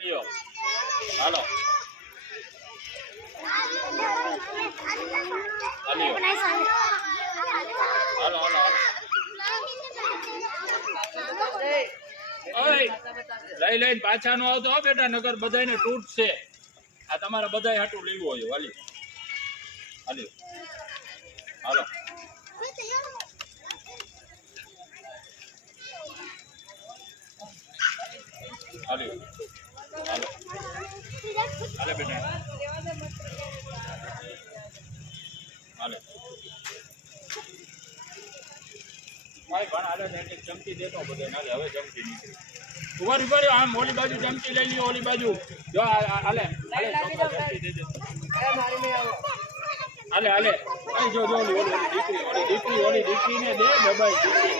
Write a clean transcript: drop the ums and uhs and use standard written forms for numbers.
હાલો લઈ લઈને પાછા નો આવતો હો બેટા, નગર બધાને તૂટશે. આ તમારે બધા હાટું લેવું હોય વાલી. હાલો હાલો હાલો હાલો હાલે બેટા હાલે ભાઈ પણ હાલે ને એટલે ચમચી દેતો બધે નાલે. હવે ચમચી નીકળી ઉભા ઉભા આમ ઓલી બાજુ ચમચી લઈ લ્યો. ઓલી બાજુ જો હાલે હાલે ચમચી દેજો. હાલે હાલે જો જો ઓલી દીકરીને દે દબાઈ દીકરી.